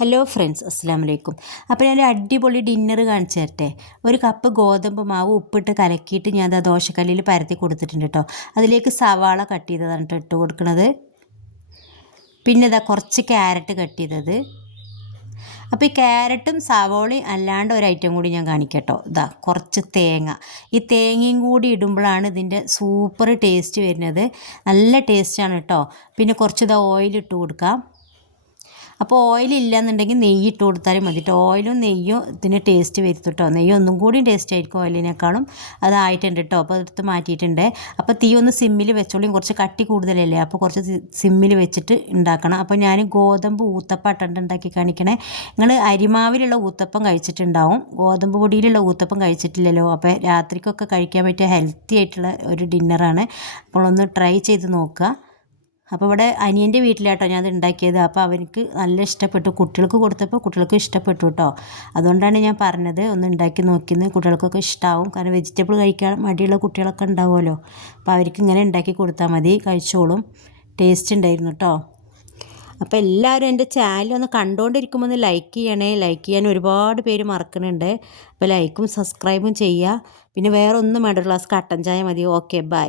Hello friends, അസ്സാം വലൈക്കും. അപ്പോൾ ഞാൻ അടിപൊളി ഡിന്നർ കാണിച്ചു തരട്ടെ. ഒരു കപ്പ് ഗോതമ്പ് മാവ് ഉപ്പിട്ട് കലക്കിയിട്ട് ഞാൻ അത് ദോശക്കല്ലിൽ പരത്തി കൊടുത്തിട്ടുണ്ട് കേട്ടോ. അതിലേക്ക് സവാള കട്ട് ചെയ്തതാണ് കേട്ടോ ഇട്ട് കൊടുക്കുന്നത്. പിന്നെ ഇതാ കുറച്ച് ക്യാരറ്റ് കട്ട് ചെയ്തത്. അപ്പോൾ ഈ ക്യാരറ്റും സവോളയും അല്ലാണ്ട് ഒരു ഐറ്റം കൂടി ഞാൻ കാണിക്കാം കേട്ടോ. ഇതാ കുറച്ച് തേങ്ങ. ഈ തേങ്ങയും കൂടി ഇടുമ്പോഴാണ് ഇതിൻ്റെ സൂപ്പർ ടേസ്റ്റ് വരുന്നത്. നല്ല ടേസ്റ്റാണ് കേട്ടോ. പിന്നെ കുറച്ച് ഇതാ ഓയിൽ ഇട്ട് കൊടുക്കാം. അപ്പോൾ ഓയിലില്ല എന്നുണ്ടെങ്കിൽ നെയ്യ് ഇട്ട് കൊടുത്താലും മതി കേട്ടോ. ഓയിലും നെയ്യും ഇതിന് ടേസ്റ്റ് വരുത്തും കേട്ടോ. നെയ്യ് ഒന്നും കൂടി ടേസ്റ്റ് ആയിരിക്കും ഓയിലിനേക്കാളും. അതായിട്ടുണ്ട് കേട്ടോ. അപ്പോൾ അതെടുത്ത് മാറ്റിയിട്ടുണ്ട്. അപ്പോൾ തീ ഒന്ന് സിമ്മിൽ വെച്ചോളിയും. കുറച്ച് കട്ടി കൂടുതലല്ലേ, അപ്പോൾ കുറച്ച് സിമ്മിൽ വെച്ചിട്ട് ഉണ്ടാക്കണം. അപ്പോൾ ഞാൻ ഗോതമ്പ് ഊത്തപ്പം ഉണ്ടാക്കി കാണിക്കണേ. നിങ്ങൾ അരിമാവിലുള്ള ഊത്തപ്പം കഴിച്ചിട്ടുണ്ടാവും, ഗോതമ്പ് പൊടിയിലുള്ള ഊത്തപ്പം കഴിച്ചിട്ടില്ലല്ലോ. അപ്പോൾ രാത്രിക്കൊക്കെ കഴിക്കാൻ പറ്റിയ ഹെൽത്തി ആയിട്ടുള്ള ഒരു ഡിന്നറാണ്. അപ്പോൾ ഒന്ന് ട്രൈ ചെയ്ത് നോക്കുക. അപ്പോൾ ഇവിടെ അനിയൻ്റെ വീട്ടിലാട്ടോ ഞാൻ അത് ഉണ്ടാക്കിയത്. അപ്പോൾ അവർക്ക് നല്ല ഇഷ്ടപ്പെട്ടു. കുട്ടികൾക്ക് കൊടുത്തപ്പോൾ കുട്ടികൾക്ക് ഇഷ്ടപ്പെട്ടു കേട്ടോ. അതുകൊണ്ടാണ് ഞാൻ പറഞ്ഞത് ഒന്ന് ഉണ്ടാക്കി നോക്കിയെന്ന്. കുട്ടികൾക്കൊക്കെ ഇഷ്ടമാവും. കാരണം വെജിറ്റബിൾ കഴിക്കാൻ മടിയുള്ള കുട്ടികളൊക്കെ ഉണ്ടാവുമല്ലോ. അപ്പോൾ അവർക്ക് ഇങ്ങനെ ഉണ്ടാക്കി കൊടുത്താൽ മതി, കഴിച്ചോളും. ടേസ്റ്റ് ഉണ്ടായിരുന്നു കേട്ടോ. അപ്പോൾ എല്ലാവരും എൻ്റെ ചാനൽ ഒന്ന് കണ്ടുകൊണ്ടിരിക്കുമ്പോൾ ഒന്ന് ലൈക്ക് ചെയ്യണേ. ലൈക്ക് ചെയ്യാൻ ഒരുപാട് പേര് മറക്കുന്നുണ്ട്. അപ്പോൾ ലൈക്കും സബ്സ്ക്രൈബും ചെയ്യുക. പിന്നെ വേറെ ഒന്നും വേണ്ട, ഒരു ഗ്ലാസ് കട്ടൻ ചായ മതി. Okay, by.